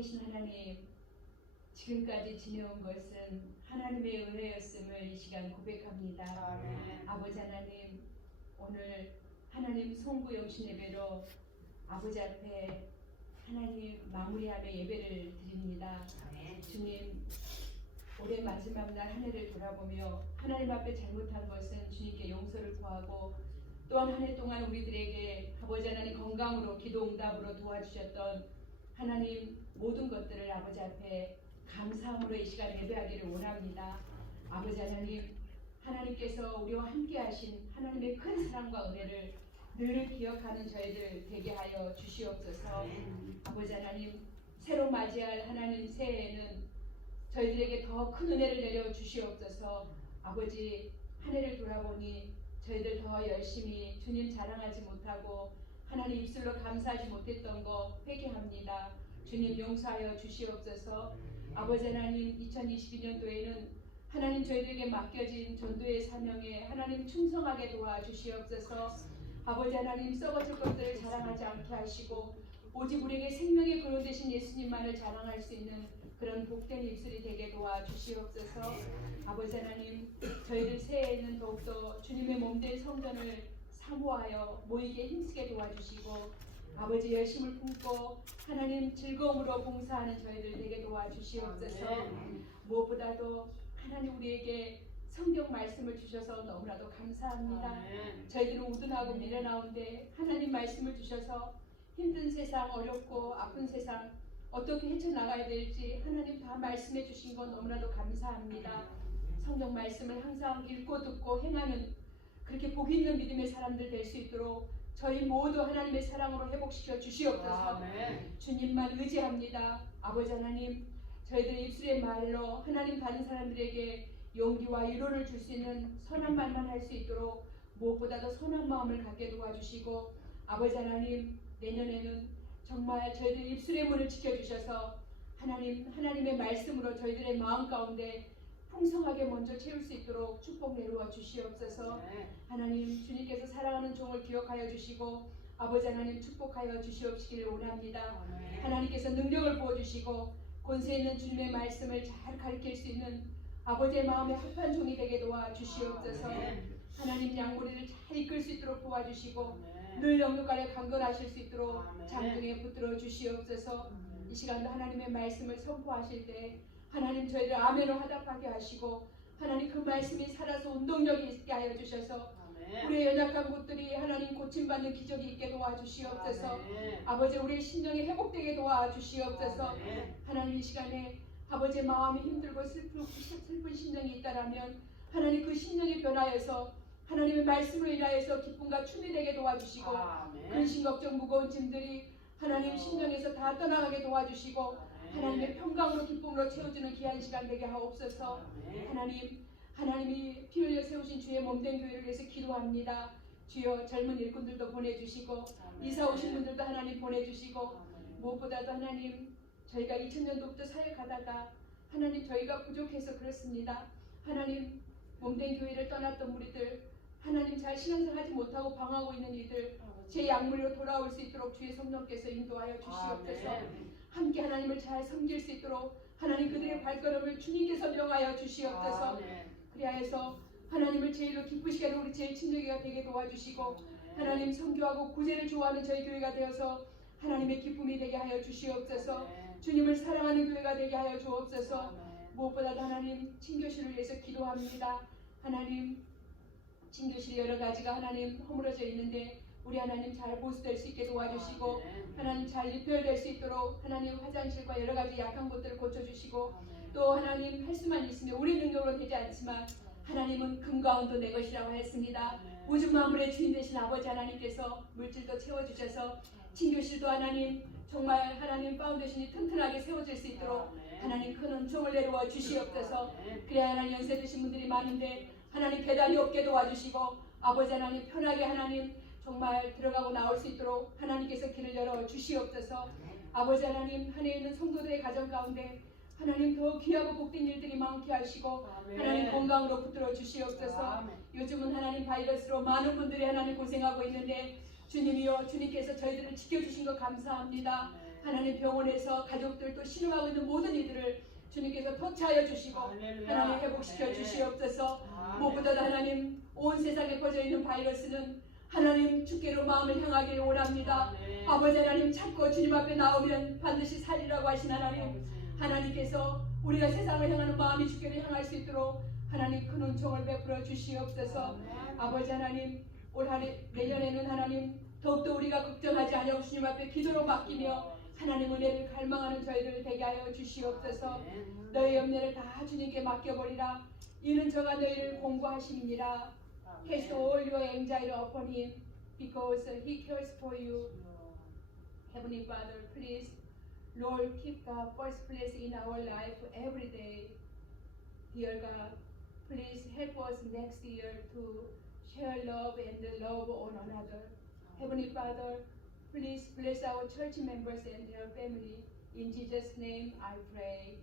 살아계신 하나님, 지금까지 지내온 것은 하나님의 은혜였음을 이 시간 고백합니다. 아멘. 아버지 하나님, 오늘 하나님 송구 영신 예배로 아버지 앞에 하나님 마무리하며 예배를 드립니다. 아멘. 주님, 올해 마지막 날 한 해를 돌아보며 하나님 앞에 잘못한 것은 주님께 용서를 구하고 또한 한 해 동안 우리들에게 아버지 하나님 건강으로 기도 응답으로 도와주셨던 하나님 모든 것들을 아버지 앞에 감사함으로 이 시간 예배하기를 원합니다. 아버지 하나님, 하나님께서 우리와 함께 하신 하나님의 큰 사랑과 은혜를 늘 기억하는 저희들 되게 하여 주시옵소서. 아버지 하나님 새로 맞이할 하나님 새해에는 저희들에게 더 큰 은혜를 내려 주시옵소서 아버지 한 해를 돌아보니 저희들 더 열심히 주님 자랑하지 못하고 하나님 입술로 감사하지 못했던 거 회개합니다. 주님 용서하여 주시옵소서. 아버지 하나님 2022년도에는 하나님 저희들에게 맡겨진 전도의 사명에 하나님 충성하게 도와주시옵소서. 아버지 하나님 썩어질 것들을 자랑하지 않게 하시고 오직 우리에게 생명의 근원 되신 예수님만을 자랑할 수 있는 그런 복된 입술이 되게 도와주시옵소서. 아버지 하나님 저희들 새해에는 더욱더 주님의 몸된 성전을 사모하여 모이게 힘쓰게 도와주시고 아버지 열심을 품고 하나님 즐거움으로 봉사하는 저희들 되게 도와주시옵소서. 무엇보다도 하나님 우리에게 성경 말씀을 주셔서 너무나도 감사합니다. 저희들은 우둔하고 미련하온데 하나님 말씀을 주셔서 힘든 세상 어렵고 아픈 세상 어떻게 헤쳐나가야 될지 하나님 다 말씀해 주신 건 너무나도 감사합니다. 성경 말씀을 항상 읽고 듣고 행하는 그렇게 복 있는 믿음의 사람들 될 수 있도록 저희 모두 하나님의 사랑으로 회복시켜 주시옵소서. 아멘. 주님만 의지합니다. 아버지 하나님, 저희들의 입술의 말로 하나님 다른 사람들에게 용기와 위로를 줄 수 있는 선한 말만 할 수 있도록 무엇보다도 선한 마음을 갖게 도와주시고 아버지 하나님 내년에는 정말 저희들 입술의 문을 지켜주셔서 하나님 하나님의 말씀으로 저희들의 마음 가운데 풍성하게 먼저 채울 수 있도록 축복 내려와 주시옵소서. 아멘. 하나님 주님께서 사랑하는 종을 기억하여 주시고 아버지 하나님 축복하여 주시옵시기를 원합니다. 하나님께서 능력을 부어 주시고 권세 있는 주님의 말씀을 잘 가르칠 수 있는 아버지의 마음에 합한 종이 되게 도와 주시옵소서. 아멘. 하나님 양무리를 잘 이끌 수 있도록 도와주시고 아멘. 늘 영육간에 강건하실 수 있도록 아멘. 장중에 붙들어 주시옵소서. 아멘. 이 시간도 하나님의 말씀을 선포하실 때 하나님 저희를 아멘으로 화답하게 하시고 하나님 그 말씀이 살아서 운동력이 있게 하여 주셔서 아멘. 우리의 연약한 곳들이 하나님 고침받는 기적이 있게 도와주시옵소서. 아멘. 아버지 우리의 신령이 회복되게 도와주시옵소서. 아멘. 하나님 이 시간에 아버지의 마음이 힘들고 슬픈, 슬픈 심령이 있다라면 하나님 그 심령이 변하여서 하나님의 말씀으로 인하여서 기쁨과 춤이 되게 도와주시고 아멘. 근심 걱정 무거운 짐들이 하나님 심령에서 다 떠나가게 도와주시고 하나님의 평강으로 기쁨으로 채워주는 귀한 시간 되게 하옵소서. 하나님 하나님이 피 흘려 세우신 주의 몸된 교회를 위해서 기도합니다. 주여 젊은 일꾼들도 보내주시고. 이사 오신 분들도 하나님 보내주시고. 무엇보다도 하나님 저희가 2000년도부터 사역하다가 하나님 저희가 부족해서 그렇습니다. 하나님 몸된 교회를 떠났던 우리들 하나님 잘 신앙생활 하지 못하고 방황하고 있는 이들 제 약물로 돌아올 수 있도록 주의 성령께서 인도하여 주시옵소서. 아멘. 함께 하나님을 잘 섬길 수 있도록 하나님 그들의 발걸음을 주님께서 명하여 주시옵소서. 아멘. 그리하여서 하나님을 제일로 기쁘시게 하는 우리 제일 친정이가 되게 도와주시고 하나님 선교하고 구제를 좋아하는 저희 교회가 되어서 하나님의 기쁨이 되게 하여 주시옵소서. 주님을 사랑하는 교회가 되게 하여 주옵소서. 아멘. 무엇보다도 하나님 친교실을 위해서 기도합니다. 하나님 친교실이 여러 가지가 하나님 허물어져 있는데 우리 하나님 잘 보수될 수 있게 도와주시고 아멘. 하나님 잘 리페어될 수 있도록 하나님 화장실과 여러 가지 약한 곳들을 고쳐주시고 아멘. 또 하나님 할 수만 있으면 우리 능력으로 되지 않지만 하나님은 금과 은도 내 것이라고 했습니다. 아멘. 우주 만물의 주인 되신 아버지 하나님께서 물질도 채워주셔서 친교실도 하나님 정말 하나님 파운데이션이 튼튼하게 세워질 수 있도록. 하나님 큰 은총을 내려와 주시옵소서. 그래야 하나님 연세 드신 분들이 많은데 하나님 계단이 없게 도와주시고 아버지 하나님 편하게 하나님 정말 들어가고 나올 수 있도록 하나님께서 길을 열어 주시옵소서. 아버지 하나님 한해 있는 성도들의 가정 가운데 하나님 더 귀하고 복된 일들이 많게 하시고 아멘. 하나님 건강으로 붙들어 주시옵소서. 아멘. 요즘은 하나님 바이러스로 많은 분들이 하나님 고생하고 있는데 주님이여 주님께서 저희들을 지켜주신 것 감사합니다. 하나님 병원에서 가족들 또 신음하고 있는 모든 이들을 주님께서 터치하여 주시고 하나님 회복시켜 주시옵소서. 무엇보다도 하나님 온 세상에 퍼져 있는 바이러스는 하나님 주께로 마음을 향하기를 원합니다. 아버지 하나님 찾고 주님 앞에 나오면 반드시 살리라고 하신 하나님 하나님께서 우리가 세상을 향하는 마음이 주께를 향할 수 있도록 하나님 큰 은총을 베풀어 주시옵소서. 아버지 하나님 올 한해 내년에는 하나님 더욱더 우리가 걱정하지 아니하고 주님 앞에 기도로 맡기며 하나님 은혜를 갈망하는 저희들 되게 하여 주시옵소서. 너희 염려를 다 주님께 맡겨버리라. 이는 저가 너희를 공부하십니 다 Cast all your anxiety upon him because he cares for you. Heavenly Father please Lord keep the first place in our life every day. Dear God please help us next year to share love and love one another. Heavenly Father please bless our church members and their family. In Jesus name I pray